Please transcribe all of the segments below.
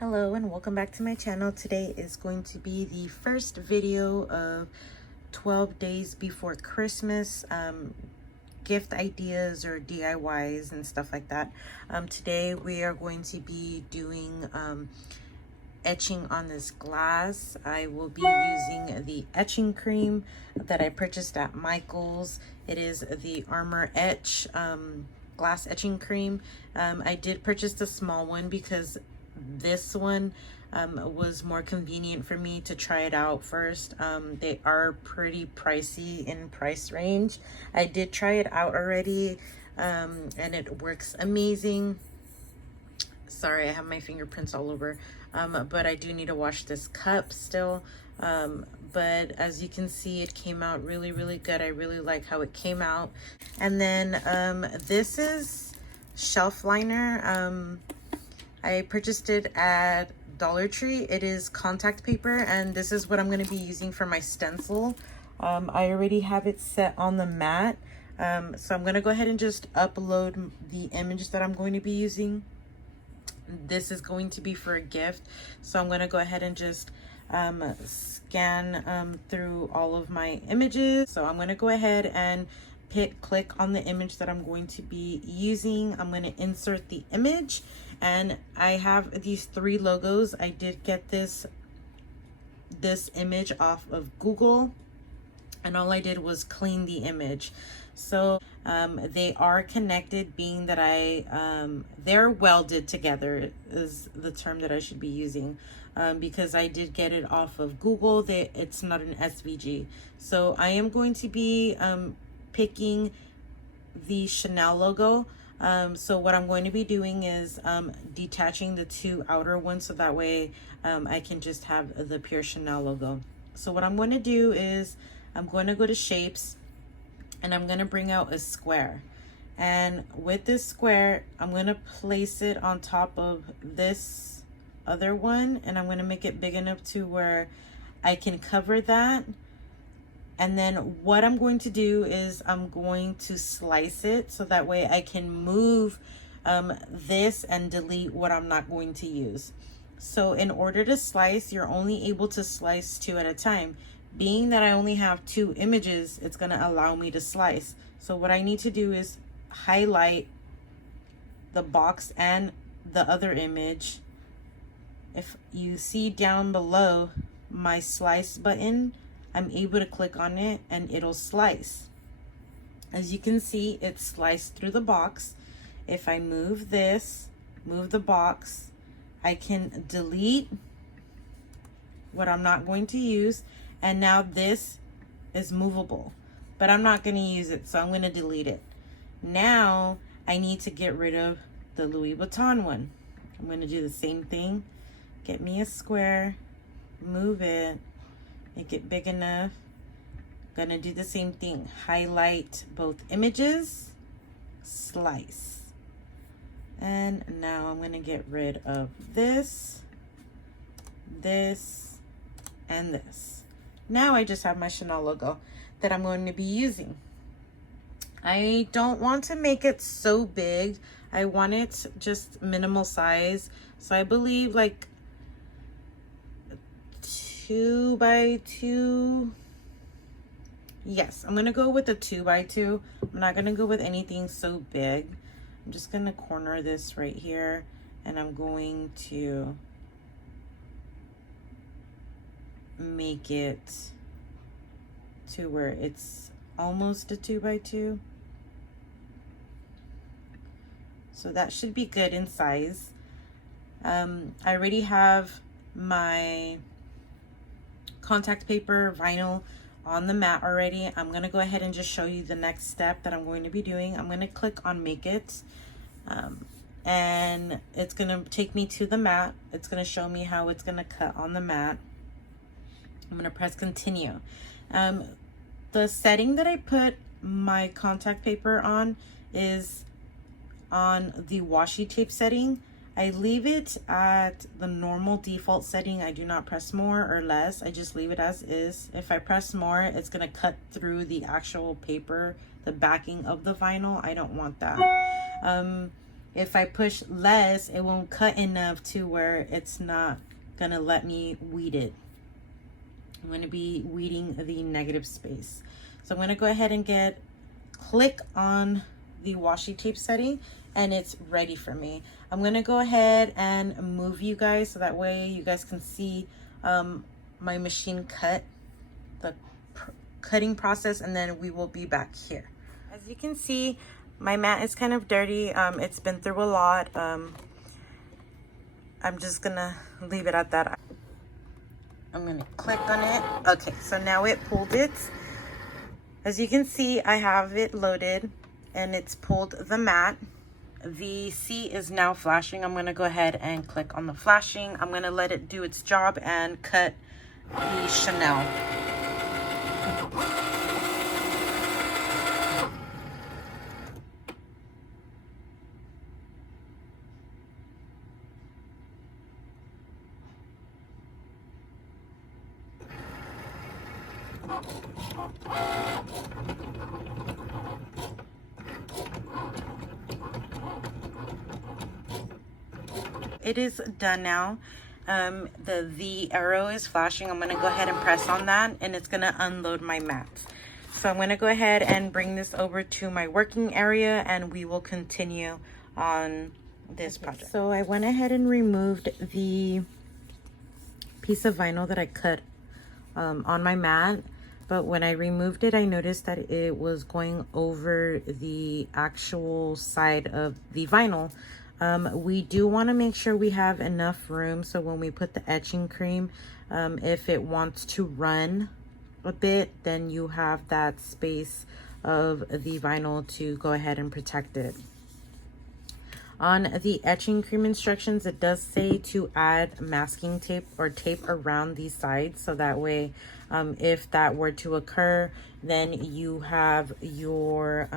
Hello and welcome back to my channel. Today is going to be the first video of 12 days before Christmas, gift ideas or DIYs and stuff like that. Today we are going to be doing etching on this glass. I will be using the etching cream that I purchased at Michael's. It is the Armor Etch glass etching cream. I did purchase the small one because this one was more convenient for me to try it out first. They are pretty pricey in price range. I did try it out already and it works amazing. Sorry, I have my fingerprints all over, but I do need to wash this cup still. But as you can see, it came out really good. I really like how it came out. And then this is shelf liner. I purchased it at Dollar Tree. It is contact paper, and this is what I'm going to be using for my stencil. I already have it set on the mat, so I'm going to go ahead and just upload the image that I'm going to be using. This is going to be for a gift, so I'm going to go ahead and just scan through all of my images. So I'm going to go ahead and click on the image that I'm going to be using. I'm going to insert the image, and I have these three logos. I did get this image off of Google, and all I did was clean the image. So they are connected, being that they're welded together is the term that I should be using, because I did get it off of Google. It's not an SVG. So I am going to be picking the Chanel logo. So what I'm going to be doing is detaching the two outer ones, so that way I can just have the pure Chanel logo. So what I'm going to do is I'm going to go to shapes, and I'm going to bring out a square. And with this square, I'm going to place it on top of this other one, and I'm going to make it big enough to where I can cover that. And then what I'm going to do is I'm going to slice it, so that way I can move this and delete what I'm not going to use. So in order to slice, you're only able to slice 2 at a time. Being that I only have 2 images, it's going to allow me to slice. So what I need to do is highlight the box and the other image. If you see down below my slice button, I'm able to click on it and it'll slice. As you can see, it's sliced through the box. If I move the box, I can delete what I'm not going to use. And now this is movable, but I'm not going to use it, so I'm going to delete it. Now I need to get rid of the Louis Vuitton one. I'm going to do the same thing. Get me a square, move it, make it big enough. Gonna do the same thing. Highlight both images, slice. And now I'm gonna get rid of this, and this. Now I just have my Chanel logo that I'm going to be using. I don't want to make it so big. I want it just minimal size. So I believe like 2 by 2. Yes, I'm gonna go with a 2 by 2. I'm not gonna go with anything so big. I'm just gonna corner this right here, and I'm going to make it to where it's almost a 2 by 2. So that should be good in size. I already have my contact paper vinyl on the mat already. I'm going to go ahead and just show you the next step that I'm going to be doing. I'm going to click on Make It, and it's going to take me to the mat. It's going to show me how it's going to cut on the mat. I'm going to press continue. The setting that I put my contact paper on is on the washi tape setting. I leave it at the normal default setting. I do not press more or less. I just leave it as is. If I press more, it's gonna cut through the actual paper, the backing of the vinyl. I don't want that. if I push less, it won't cut enough to where it's not gonna let me weed it. I'm gonna be weeding the negative space. So I'm gonna go ahead and click on the washi tape setting, and it's ready for me. I'm gonna go ahead and move you guys so that way you guys can see my machine cut, the cutting process, and then we will be back here. As you can see, my mat is kind of dirty. It's been through a lot. I'm just gonna leave it at that. I'm gonna click on it. Okay, so now it pulled it. As you can see, I have it loaded and it's pulled the mat. The C is now flashing. I'm gonna go ahead and click on the flashing. I'm gonna let it do its job and cut the Chanel. It is done now. The arrow is flashing. I'm gonna go ahead and press on that and it's gonna unload my mat. So I'm gonna go ahead and bring this over to my working area and we will continue on this project. So I went ahead and removed the piece of vinyl that I cut on my mat. But when I removed it, I noticed that it was going over the actual side of the vinyl. We do want to make sure we have enough room so when we put the etching cream, if it wants to run a bit, then you have that space of the vinyl to go ahead and protect it. On the etching cream instructions, it does say to add masking tape or tape around these sides, so that way if that were to occur, then you have your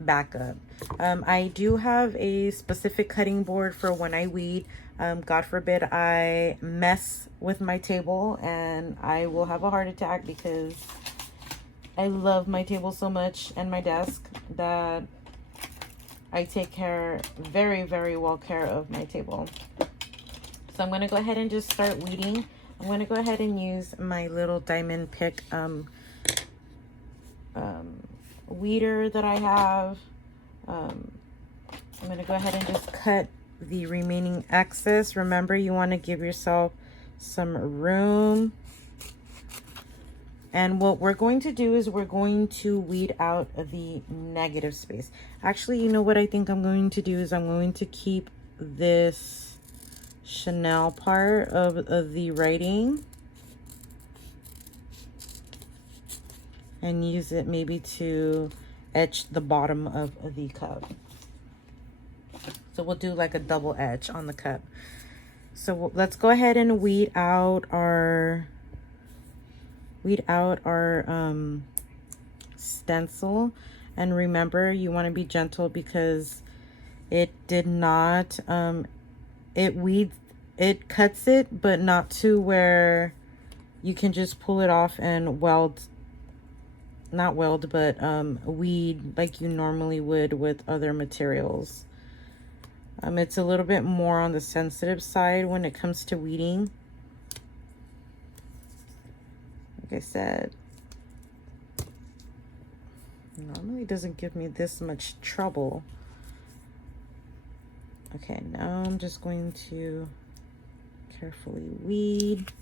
backup. I do have a specific cutting board for when I weed. God forbid I mess with my table and I will have a heart attack, because I love my table so much and my desk that I take very, very well care of my table. So I'm going to go ahead and just start weeding. I'm going to go ahead and use my little diamond pick weeder that I have. I'm going to go ahead and just cut the remaining excess. Remember, you want to give yourself some room. And what we're going to do is we're going to weed out the negative space. Actually, you know what I think I'm going to do is I'm going to keep this Chanel part of the writing and use it maybe to etch the bottom of the cup. So we'll do like a double etch on the cup. So let's go ahead and weed out our stencil. And remember, you want to be gentle because it did not it cuts it, but not to where you can just pull it off and weed like you normally would with other materials. It's a little bit more on the sensitive side when it comes to weeding. Like I said, normally doesn't give me this much trouble. Okay, now I'm just going to carefully weed.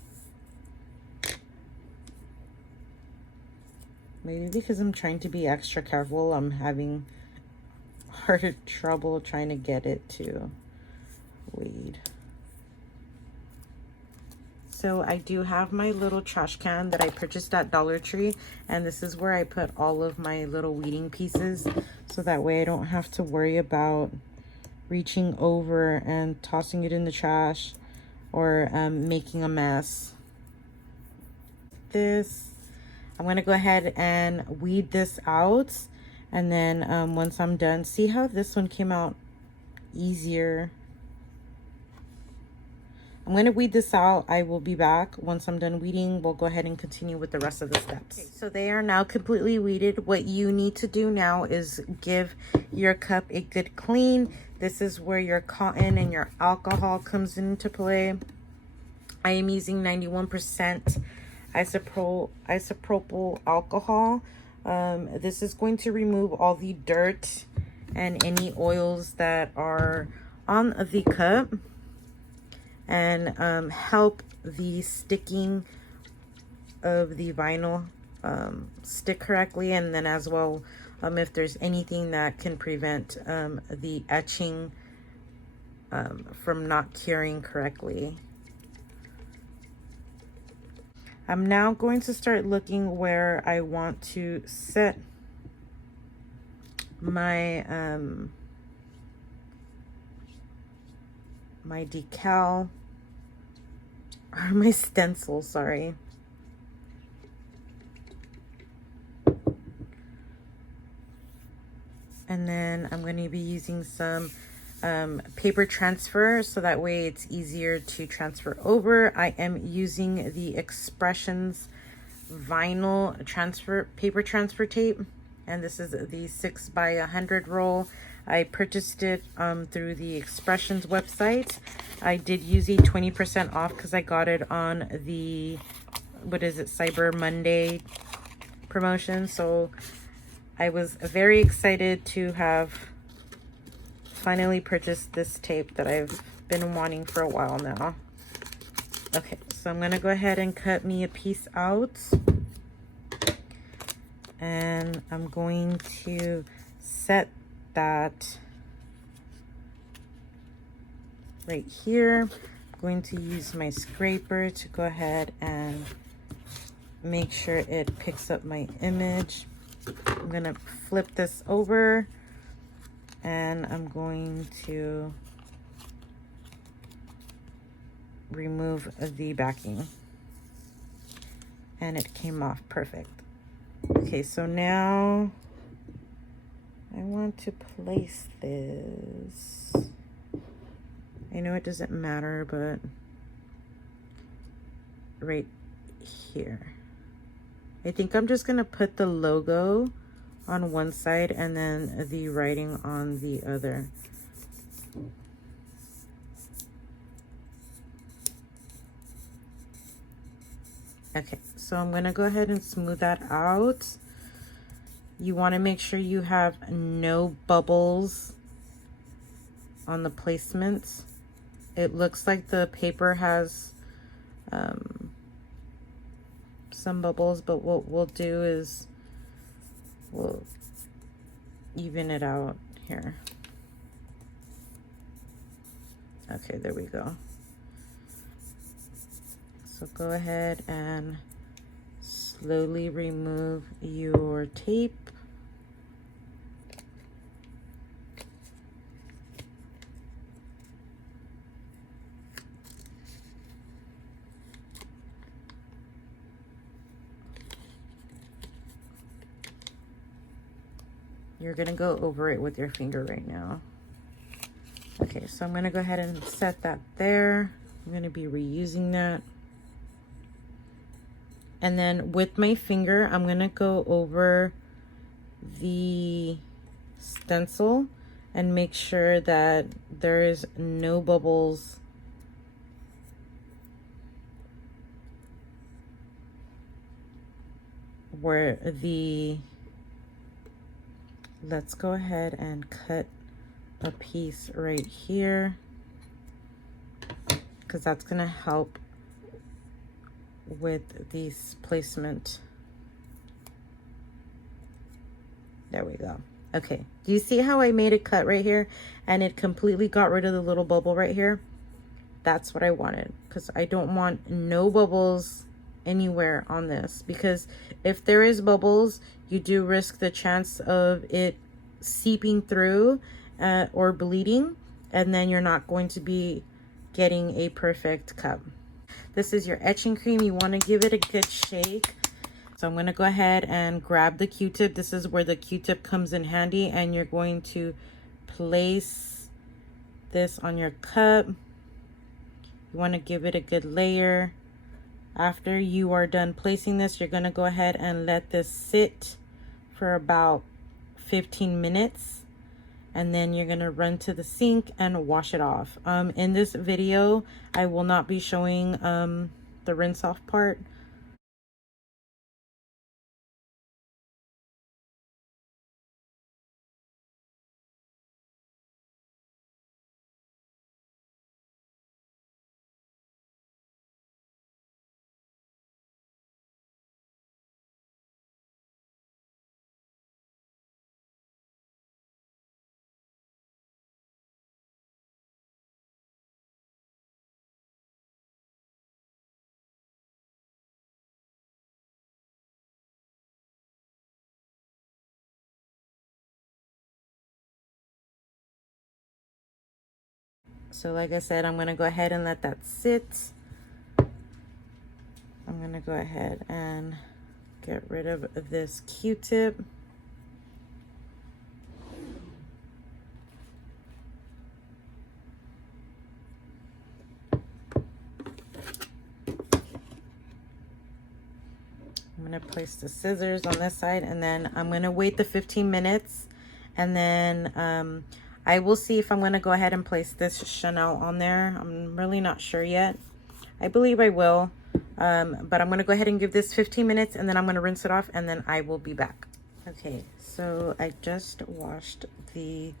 Maybe because I'm trying to be extra careful, I'm having hard trouble trying to get it to weed. So I do have my little trash can that I purchased at Dollar Tree, and this is where I put all of my little weeding pieces, so that way I don't have to worry about reaching over and tossing it in the trash or making a mess. I'm gonna go ahead and weed this out, and then once I'm done, see how this one came out easier. I'm going to weed this out. I will be back. Once I'm done weeding, we'll go ahead and continue with the rest of the steps. Okay, so they are now completely weeded. What you need to do now is give your cup a good clean. This is where your cotton and your alcohol comes into play. I am using 91% isopropyl alcohol. This is going to remove all the dirt and any oils that are on the cup, and help the sticking of the vinyl stick correctly, and then as well if there's anything that can prevent the etching from not curing correctly. I'm now going to start looking where I want to set my my decal, or my stencil, sorry. And then I'm going to be using some paper transfer, so that way it's easier to transfer over. I am using the Expressions vinyl paper transfer tape, and this is the 6x100 roll. I purchased it through the Expressions website. I did use a 20% off because I got it on the, what is it, Cyber Monday promotion. So I was very excited to have finally purchased this tape that I've been wanting for a while now. Okay, so I'm gonna go ahead and cut me a piece out, and I'm going to set that right here. I'm going to use my scraper to go ahead and make sure it picks up my image. I'm gonna flip this over, and I'm going to remove the backing, and it came off perfect. Okay, so now I want to place this. I know it doesn't matter, but right here. I think I'm just gonna put the logo on one side and then the writing on the other. Okay, so I'm gonna go ahead and smooth that out. You want to make sure you have no bubbles on the placements. It looks like the paper has some bubbles, but what we'll do is we'll even it out here. Okay, there we go. So go ahead and slowly remove your tape. You're gonna go over it with your finger right now. Okay, so I'm gonna go ahead and set that there. I'm gonna be reusing that. And then with my finger, I'm gonna go over the stencil and make sure that there is no bubbles where the, let's go ahead and cut a piece right here, because that's gonna help with this placement. There we go. Okay, do you see how I made a cut right here and it completely got rid of the little bubble right here? That's what I wanted, because I don't want no bubbles anywhere on this, because if there is bubbles, you do risk the chance of it seeping through or bleeding, and then you're not going to be getting a perfect cup. This is your etching cream. You want to give it a good shake. So I'm going to go ahead and grab the Q-tip. This is where the Q-tip comes in handy, and you're going to place this on your cup. You want to give it a good layer. After you are done placing this, you're going to go ahead and let this sit for about 15 minutes. And then you're going to run to the sink and wash it off. In this video, I will not be showing the rinse off part. So like I said, I'm going to go ahead and let that sit. I'm going to go ahead and get rid of this Q-tip. I'm going to place the scissors on this side, and then I'm going to wait the 15 minutes, and then I will see if I'm going to go ahead and place this Chanel on there. I'm really not sure yet. I believe I will, but I'm going to go ahead and give this 15 minutes, and then I'm going to rinse it off, and then I will be back. Okay, so I just washed the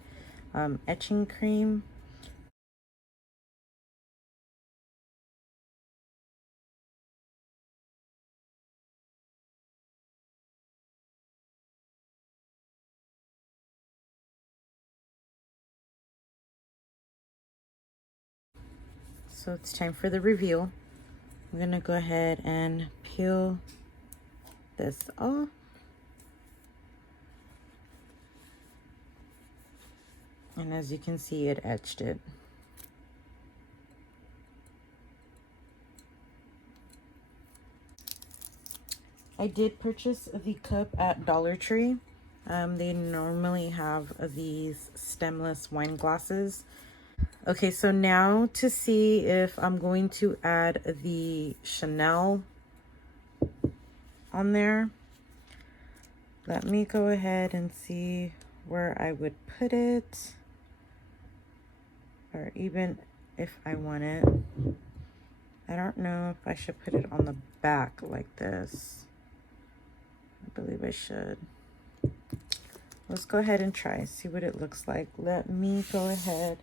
etching cream. So it's time for the reveal. I'm gonna go ahead and peel this off. And as you can see, it etched it. I did purchase the cup at Dollar Tree. They normally have these stemless wine glasses. Okay, so now to see if I'm going to add the Chanel on there, let me go ahead and see where I would put it, or even if I want it. I don't know if I should put it on the back like this. I believe I should. Let's go ahead and try, see what it looks like. Let me go ahead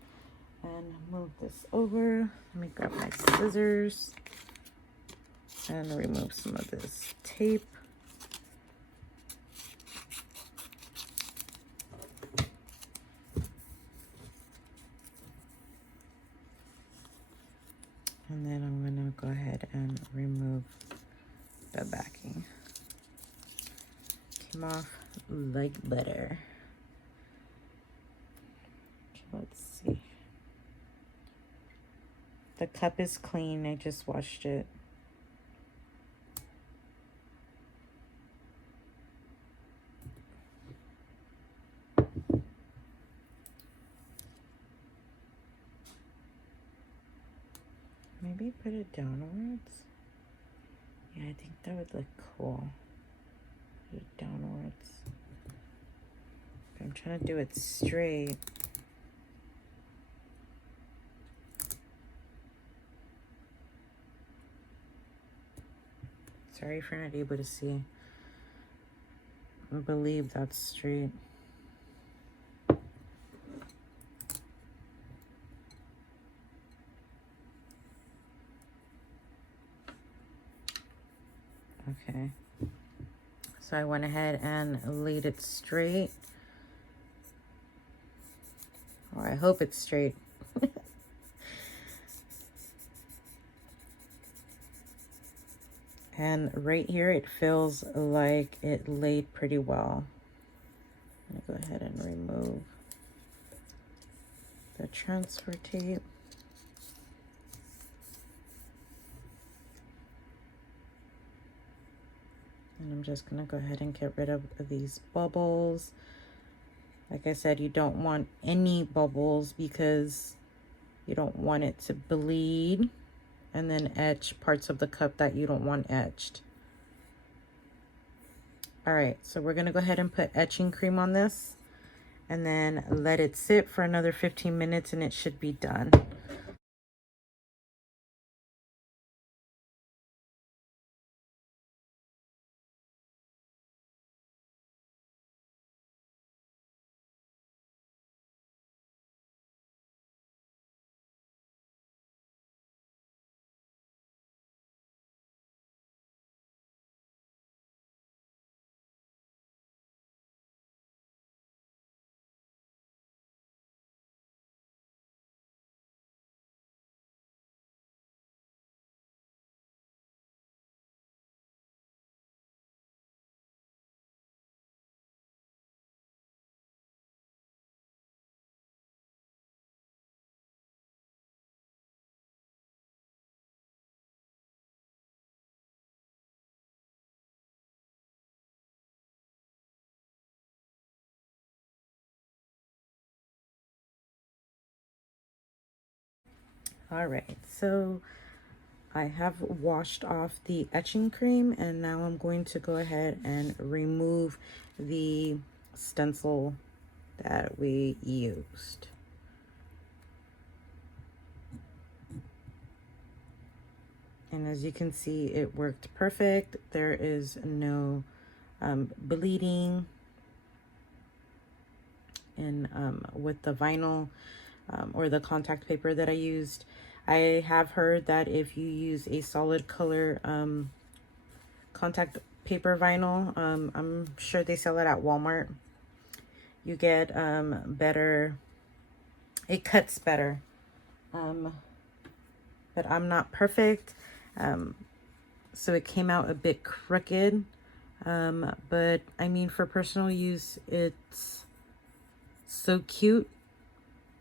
and move this over. Let me grab my scissors and remove some of this tape. And then I'm gonna go ahead and remove the backing. Came off like butter. Let's see. The cup is clean, I just washed it. Maybe put it downwards. Yeah, I think that would look cool. Put it downwards. But I'm trying to do it straight. Sorry if you're not able to see. I believe that's straight. Okay. So I went ahead and laid it straight. Or I hope it's straight. And right here, it feels like it laid pretty well. I'm gonna go ahead and remove the transfer tape. And I'm just gonna go ahead and get rid of these bubbles. Like I said, you don't want any bubbles because you don't want it to bleed. and then etch parts of the cup that you don't want etched. All right, so we're gonna go ahead and put etching cream on this and then let it sit for another 15 minutes and it should be done. All right, so I have washed off the etching cream and now I'm going to go ahead and remove the stencil that we used. And as you can see, it worked perfect. There is no bleeding. And with the vinyl or the contact paper that I used, I have heard that if you use a solid color contact paper vinyl, I'm sure they sell it at Walmart, you get better, it cuts better. But I'm not perfect, so it came out a bit crooked, but I mean, for personal use, it's so cute.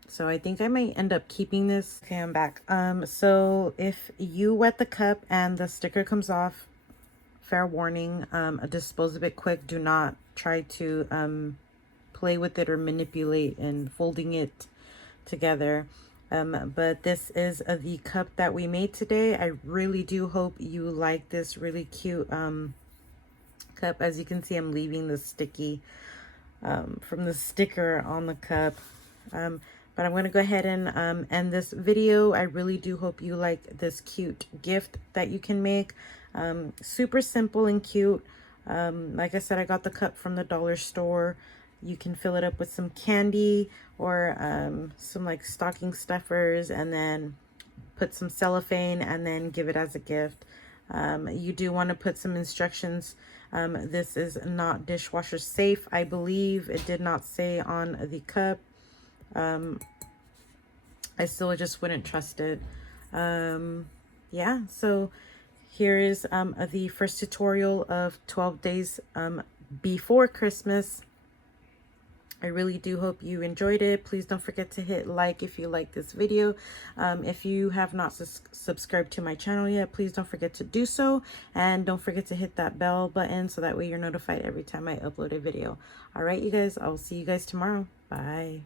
So I think I might end up keeping this. Okay, I'm back. So if you wet the cup and the sticker comes off, fair warning, dispose of it quick. Do not try to play with it or manipulate and folding it together. But this is the cup that we made today. I really do hope you like this really cute cup. As you can see, I'm leaving the sticky from the sticker on the cup. But I'm going to go ahead and end this video. I really do hope you like this cute gift that you can make. Super simple and cute. Like I said, I got the cup from the dollar store. You can fill it up with some candy or some like stocking stuffers and then put some cellophane and then give it as a gift. You do want to put some instructions. This is not dishwasher safe. I believe it did not say on the cup. I still just wouldn't trust it. Yeah, so here is the first tutorial of 12 days before Christmas. I really do hope you enjoyed it. Please don't forget to hit like if you like this video. If you have not subscribed to my channel yet, please don't forget to do so. And don't forget to hit that bell button so that way you're notified every time I upload a video. All right, you guys, I'll see you guys tomorrow. Bye.